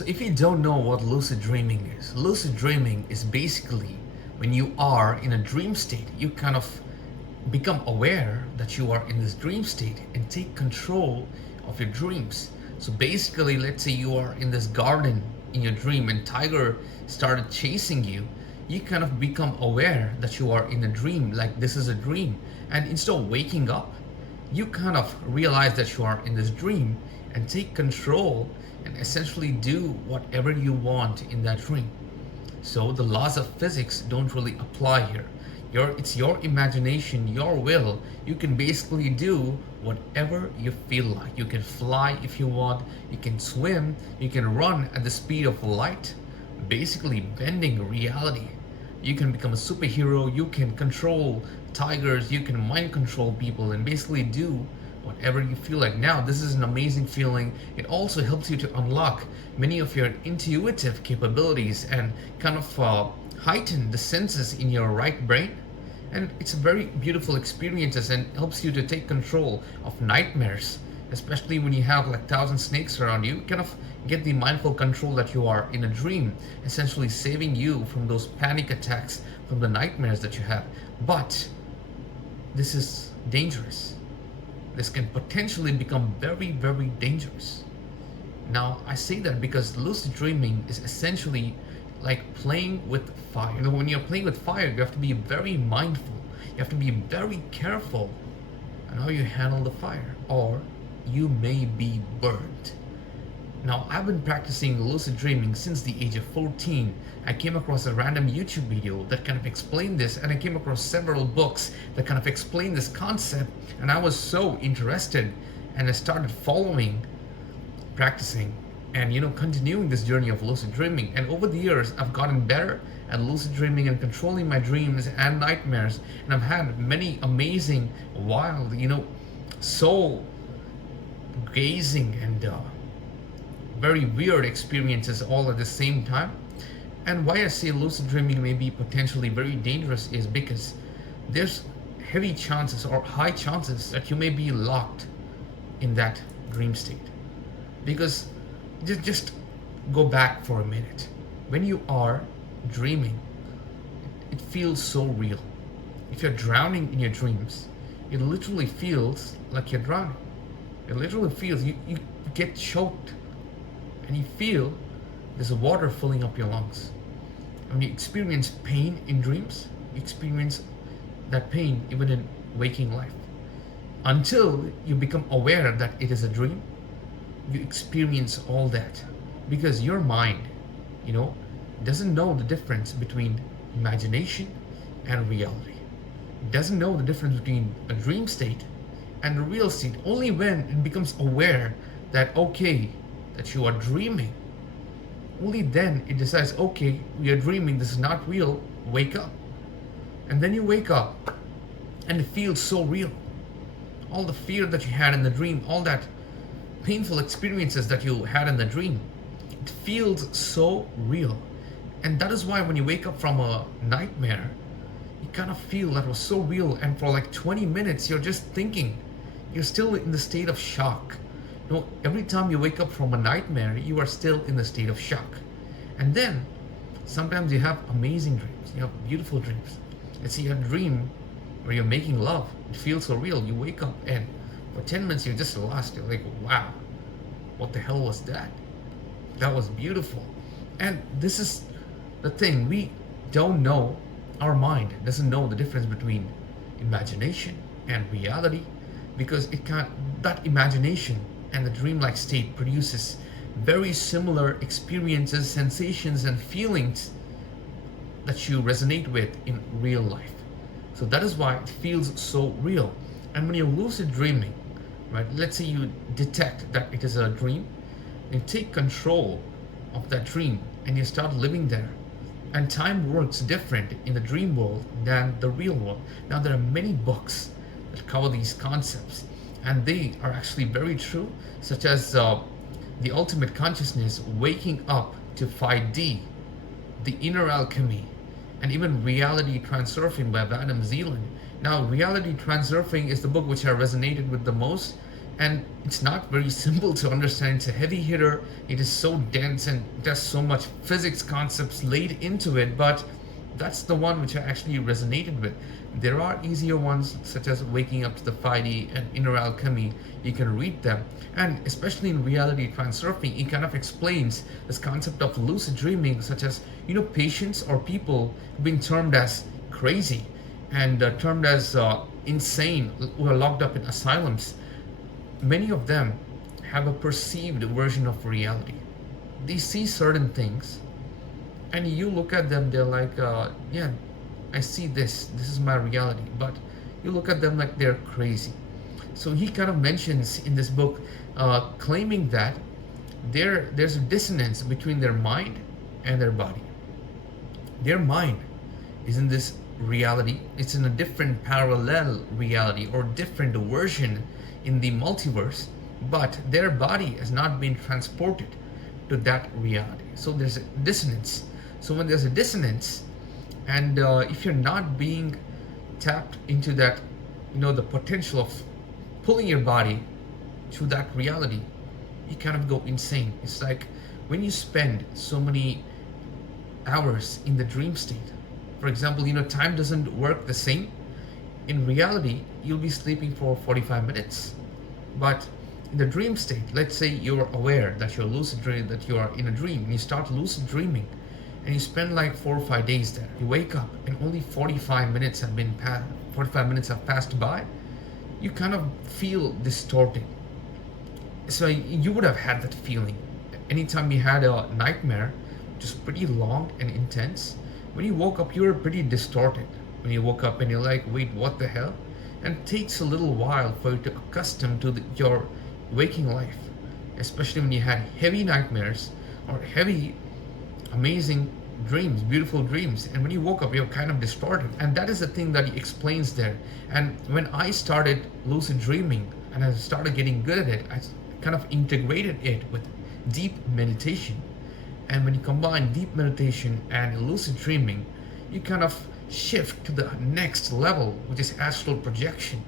So if you don't know what lucid dreaming is basically when you are in a dream state, you kind of become aware that you are in this dream state and take control of your dreams. So basically, let's say you are in this garden in your dream and tiger started chasing you, you kind of become aware that you are in a dream, like this is a dream. And instead of waking up, you kind of realize that you are in this dream and take control and essentially do whatever you want in that dream. So the laws of physics don't really apply here. It's your imagination, your will. You can basically do whatever you feel like. You can fly if you want, you can swim, you can run at the speed of light, basically bending reality. You can become a superhero, you can control tigers, you can mind control people, and basically do whatever you feel like. Now, this is an amazing feeling. It also helps you to unlock many of your intuitive capabilities and kind of heighten the senses in your right brain. And it's a very beautiful experience and helps you to take control of nightmares, especially when you have like 1,000 snakes around you. Kind of get the mindful control that you are in a dream, essentially saving you from those panic attacks, from the nightmares that you have. But this is dangerous. This can potentially become very, very dangerous. Now, I say that because lucid dreaming is essentially like playing with fire. You know, when you're playing with fire, you have to be very mindful. You have to be very careful on how you handle the fire, or you may be burned. Now, I've been practicing lucid dreaming since the age of 14. I came across a random YouTube video that kind of explained this, and I came across several books that kind of explain this concept, and I was so interested, and I started following, practicing, and continuing this journey of lucid dreaming. And over the years, I've gotten better at lucid dreaming and controlling my dreams and nightmares, and I've had many amazing, wild, soul gazing and very weird experiences all at the same time. And why I say lucid dreaming may be potentially very dangerous is because there's heavy chances or high chances that you may be locked in that dream state. Because just go back for a minute. When you are dreaming, it feels so real. If you're drowning in your dreams, it literally feels like you're drowning. It literally feels you get choked, and you feel there's water filling up your lungs. When you experience pain in dreams, you experience that pain even in waking life. Until you become aware that it is a dream, you experience all that. Because your mind, doesn't know the difference between imagination and reality. It doesn't know the difference between a dream state and a real state. Only when it becomes aware that, okay, that you are dreaming, only then it decides, okay, we are dreaming, this is not real, wake up. And then you wake up and it feels so real. All the fear that you had in the dream, all that painful experiences that you had in the dream, it feels so real. And that is why when you wake up from a nightmare, you kind of feel that was so real, and for like 20 minutes you're just thinking, you're still in the state of shock. Every time you wake up from a nightmare, you are still in the state of shock. And then sometimes you have amazing dreams, you have beautiful dreams. Let's say you have a dream where you're making love, it feels so real. You wake up and for 10 minutes you're just lost. You're like, wow, what the hell was that? That was beautiful. And this is the thing, we don't know, our mind doesn't know the difference between imagination and reality, because it can't, that imagination and the dreamlike state produces very similar experiences, sensations, and feelings that you resonate with in real life. So that is why it feels so real. And when you're lucid dreaming, right, let's say you detect that it is a dream, you take control of that dream and you start living there. And time works different in the dream world than the real world. Now, there are many books that cover these concepts, and they are actually very true, such as The Ultimate Consciousness, Waking Up to 5D, The Inner Alchemy, and even Reality Transurfing by Vadim Zeland. Now, Reality Transurfing is the book which I resonated with the most, And it's not very simple to understand. It's a heavy hitter. It is so dense and there's so much physics concepts laid into it, but that's the one which I actually resonated with. There are easier ones such as Waking Up to the 5D and Inner Alchemy. You can read them, and especially in reality transurfing, it kind of explains this concept of lucid dreaming, such as, patients or people being termed as crazy and termed as insane, who are locked up in asylums. Many of them have a perceived version of reality. They see certain things, and you look at them, they're like, yeah, I see this is my reality. But you look at them like they're crazy. So he kind of mentions in this book, claiming that there's a dissonance between their mind and their body. Their mind is in this reality, it's in a different parallel reality or different version in the multiverse, but their body has not been transported to that reality. So there's a dissonance. So when there's a dissonance, and if you're not being tapped into that, the potential of pulling your body to that reality, you kind of go insane. It's like when you spend so many hours in the dream state. For example, time doesn't work the same. In reality, you'll be sleeping for 45 minutes. But in the dream state, let's say you're aware that you're lucid dreaming, that you are in a dream, and you start lucid dreaming, and you spend like 4 or 5 days there. You wake up, and only 45 minutes have passed by. You kind of feel distorted. So you would have had that feeling. Anytime you had a nightmare, which is pretty long and intense, when you woke up, you were pretty distorted. When you woke up and you're like, wait, what the hell? And it takes a little while for you to accustom to your waking life, especially when you had heavy nightmares or heavy, amazing dreams, beautiful dreams. And when you woke up, you're kind of distorted. And that is the thing that he explains there. And when I started lucid dreaming and I started getting good at it, I kind of integrated it with deep meditation. And when you combine deep meditation and lucid dreaming, you kind of shift to the next level, which is astral projection.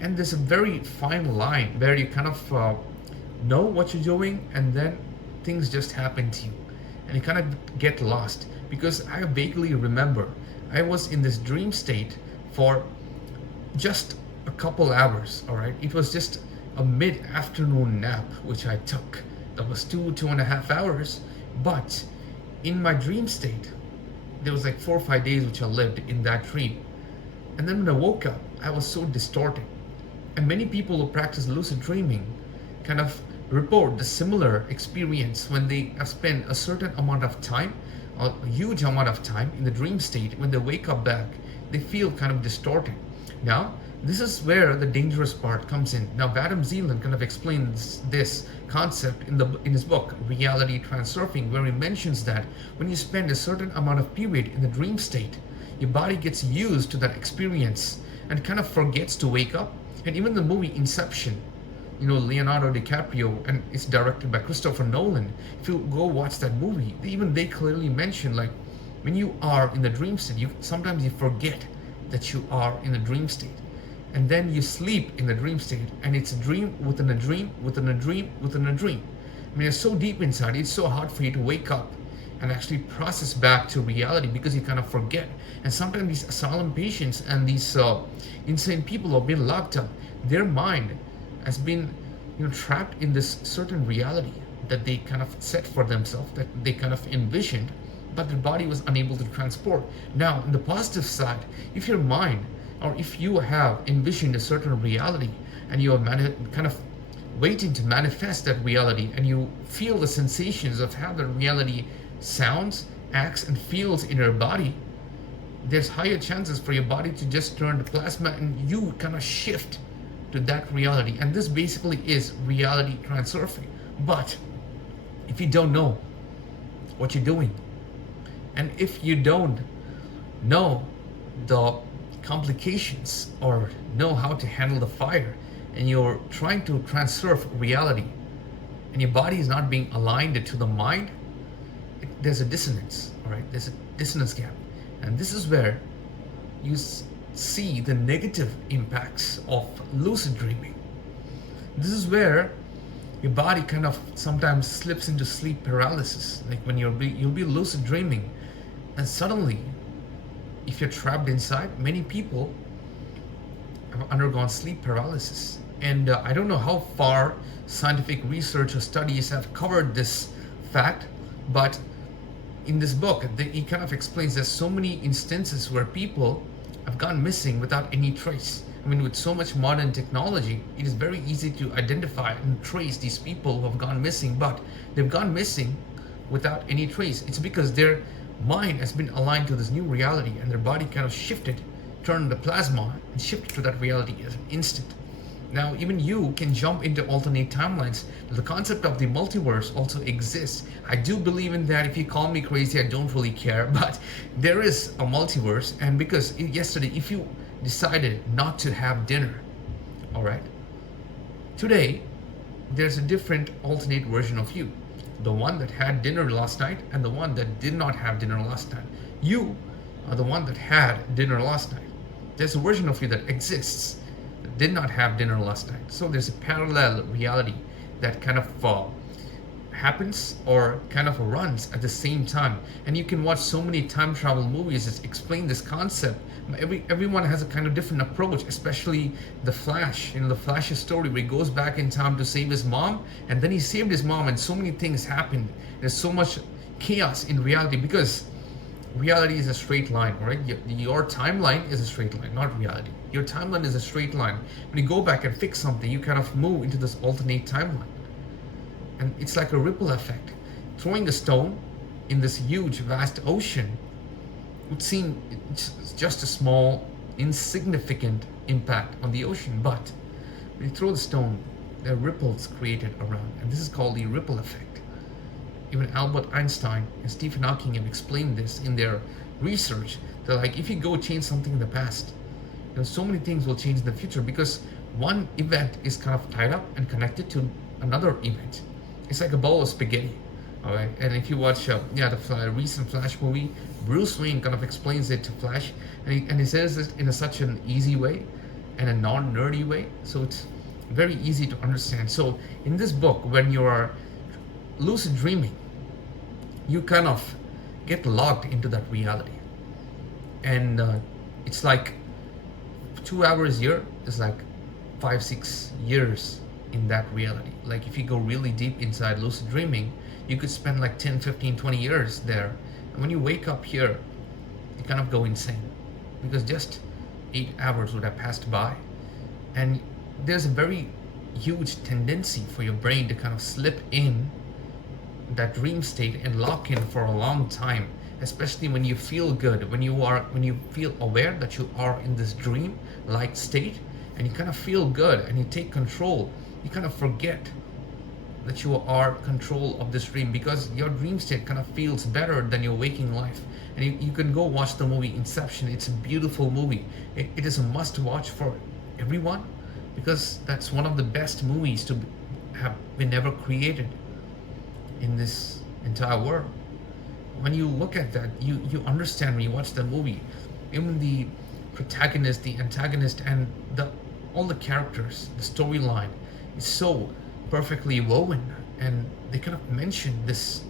And there's a very fine line where you kind of know what you're doing, and then things just happen to you. And you kind of get lost. Because I vaguely remember I was in this dream state for just a couple hours, all right? It was just a mid-afternoon nap, which I took. That was 2.5 hours. But in my dream state, there was like 4 or 5 days which I lived in that dream. And then when I woke up, I was so distorted. And many people who practice lucid dreaming kind of report the similar experience when they have spent a certain amount of time, a huge amount of time in the dream state. When they wake up back, they feel kind of distorted. Now, this is where the dangerous part comes in. Now, Vadim Zeland kind of explains this concept in his book, Reality Transurfing, where he mentions that when you spend a certain amount of period in the dream state, your body gets used to that experience and kind of forgets to wake up. And even the movie Inception, Leonardo DiCaprio, and it's directed by Christopher Nolan. If you go watch that movie, they clearly mention, like, when you are in the dream state, sometimes you forget that you are in a dream state. And then you sleep in the dream state, and it's a dream within a dream within a dream within a dream. I mean, it's so deep inside, it's so hard for you to wake up and actually process back to reality, because you kind of forget. And sometimes these asylum patients and these insane people who have been locked up, their mind has been trapped in this certain reality that they kind of set for themselves, that they kind of envisioned, but their body was unable to transport. Now, on the positive side, if your mind, or if you have envisioned a certain reality and you are kind of waiting to manifest that reality, and you feel the sensations of how the reality sounds, acts, and feels in your body, there's higher chances for your body to just turn to plasma and you kind of shift to that reality. And this basically is reality transurfing. But if you don't know what you're doing, and if you don't know the complications or know how to handle the fire, and you're trying to transurf reality, and your body is not being aligned to the mind, there's a dissonance, all right? There's a dissonance gap. And this is where you see the negative impacts of lucid dreaming. This is where your body kind of sometimes slips into sleep paralysis. Like when you'll be lucid dreaming, and suddenly, if you're trapped inside, many people have undergone sleep paralysis. And I don't know how far scientific research or studies have covered this fact, but in this book, he kind of explains there's so many instances where people have gone missing without any trace. I mean, with so much modern technology, it is very easy to identify and trace these people who have gone missing, but they've gone missing without any trace. It's because their mind has been aligned to this new reality and their body kind of shifted, turned the plasma and shifted to that reality as an instant. Now, even you can jump into alternate timelines. The concept of the multiverse also exists. I do believe in that. If you call me crazy, I don't really care. But there is a multiverse. And because yesterday, if you decided not to have dinner, all right, today, there's a different alternate version of you. The one that had dinner last night and the one that did not have dinner last night. You are the one that had dinner last night. There's a version of you that exists did not have dinner last night. So there's a parallel reality that kind of happens or kind of runs at the same time. And you can watch so many time travel movies that explain this concept. Everyone has a kind of different approach, especially the Flash. You know, the Flash's story where he goes back in time to save his mom, and then he saved his mom, and so many things happened. There's so much chaos in reality because reality is a straight line, all right? Your timeline is a straight line, not reality. Your timeline is a straight line. When you go back and fix something, you kind of move into this alternate timeline. And it's like a ripple effect. Throwing a stone in this huge, vast ocean would seem it's just a small, insignificant impact on the ocean. But when you throw the stone, there are ripples created around. And this is called the ripple effect. Even Albert Einstein and Stephen Hawking have explained this in their research. They're like, if you go change something in the past, you know, so many things will change in the future because one event is kind of tied up and connected to another event. It's like a bowl of spaghetti, all right? And if you watch, the recent Flash movie, Bruce Wayne kind of explains it to Flash, and he says it in such an easy way and a non-nerdy way, so it's very easy to understand. So in this book, when you are lucid dreaming, you kind of get locked into that reality, and it's like 2 hours here is like 5-6 years in that reality. Like if you go really deep inside lucid dreaming, you could spend like 10, 15, 20 years there, and when you wake up here, you kind of go insane because just 8 hours would have passed by. And there's a very huge tendency for your brain to kind of slip in that dream state and lock in for a long time, especially when you feel good, when you feel aware that you are in this dream like state, and you kind of feel good and you take control. You kind of forget that you are control of this dream because your dream state kind of feels better than your waking life. And you can go watch the movie Inception. It's a beautiful movie. It is a must watch for everyone because that's one of the best movies to have been ever created in this entire world. When you look at that, you understand when you watch the movie, even the protagonist, the antagonist, and all the characters, the storyline is so perfectly woven, and they kind of mention this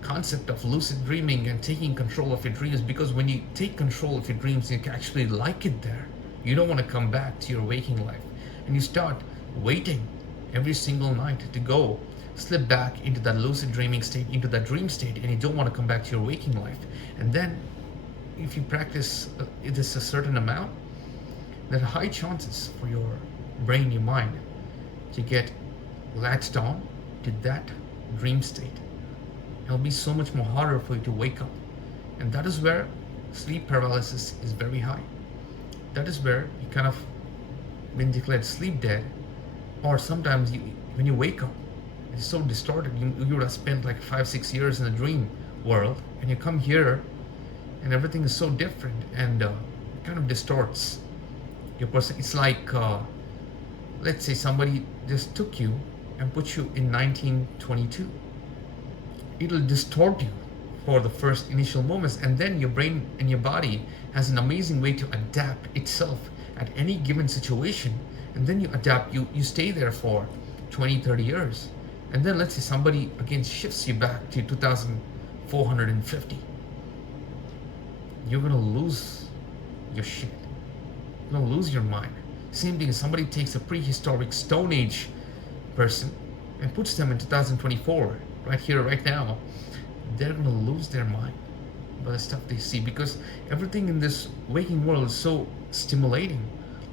concept of lucid dreaming and taking control of your dreams, because when you take control of your dreams, you can actually like it there. You don't want to come back to your waking life, and you start waiting every single night to go slip back into that lucid dreaming state, into that dream state, and you don't want to come back to your waking life. And then if you practice this a certain amount, there are high chances for your brain, your mind, to get latched on to that dream state. It'll be so much more harder for you to wake up. And that is where sleep paralysis is very high. That is where you kind of been declared sleep dead, or sometimes when you wake up, it's so distorted. You would have spent like 5-6 years in the dream world, and you come here and everything is so different, and it kind of distorts your person. It's like let's say somebody just took you and put you in 1922. It'll distort you for the first initial moments, and then your brain and your body has an amazing way to adapt itself at any given situation and then you adapt, you stay there for 20, 30 years, and then let's say somebody again shifts you back to 2450. You're gonna lose your shit. You're gonna lose your mind. Same thing as somebody takes a prehistoric Stone Age person and puts them in 2024, right here, right now. They're gonna lose their mind by the stuff they see, because everything in this waking world is so stimulating.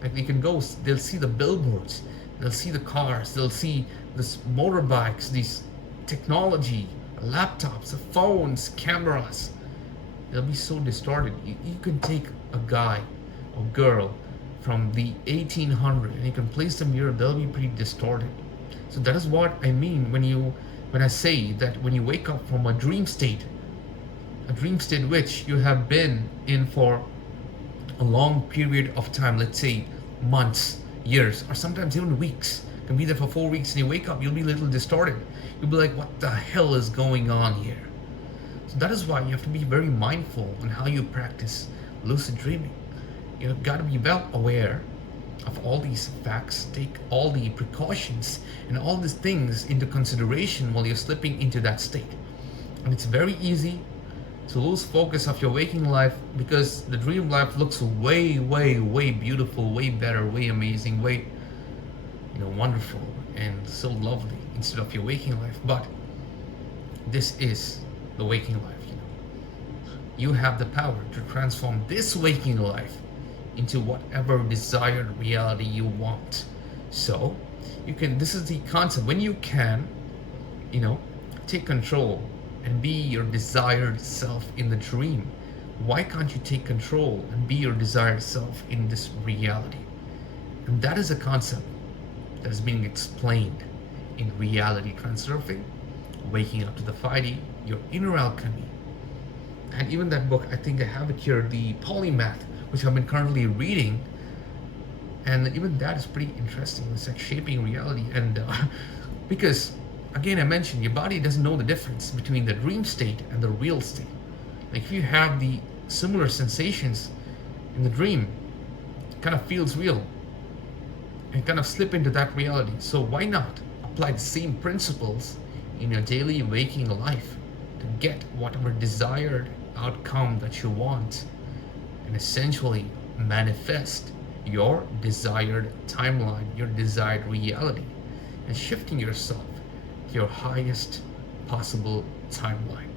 Like they can go, they'll see the billboards, they'll see the cars, they'll see this motorbikes, these technology, laptops, phones, cameras. They'll be so distorted. You can take a guy or girl from the 1800 and you can place them here, they'll be pretty distorted. So that is what I mean when I say that when you wake up from a dream state which you have been in for a long period of time, let's say months, years, or sometimes even weeks. You can be there for 4 weeks and you wake up, you'll be a little distorted. You'll be like, what the hell is going on here? So that is why you have to be very mindful on how you practice lucid dreaming. You've got to be well aware of all these facts, take all the precautions and all these things into consideration while you're slipping into that state. And it's very easy to lose focus of your waking life, because the dream life looks way, way, way beautiful, way better, way amazing, way, wonderful and so lovely instead of your waking life. But this is the waking life. You have the power to transform this waking life into whatever desired reality you want. So you can, this is the concept, when you can, take control and be your desired self in the dream, why can't you take control and be your desired self in this reality? And that is a concept that is being explained in Reality Transurfing, Waking Up to the 5D, Your Inner Alchemy. And even that book, I think I have it here, the Polymath, which I've been currently reading, and even that is pretty interesting. It's like shaping reality, and because again, I mentioned your body doesn't know the difference between the dream state and the real state. Like if you have the similar sensations in the dream, it kind of feels real and kind of slip into that reality. So why not apply the same principles in your daily waking life to get whatever desired outcome that you want, and essentially manifest your desired timeline, your desired reality, and shifting yourself to your highest possible timeline.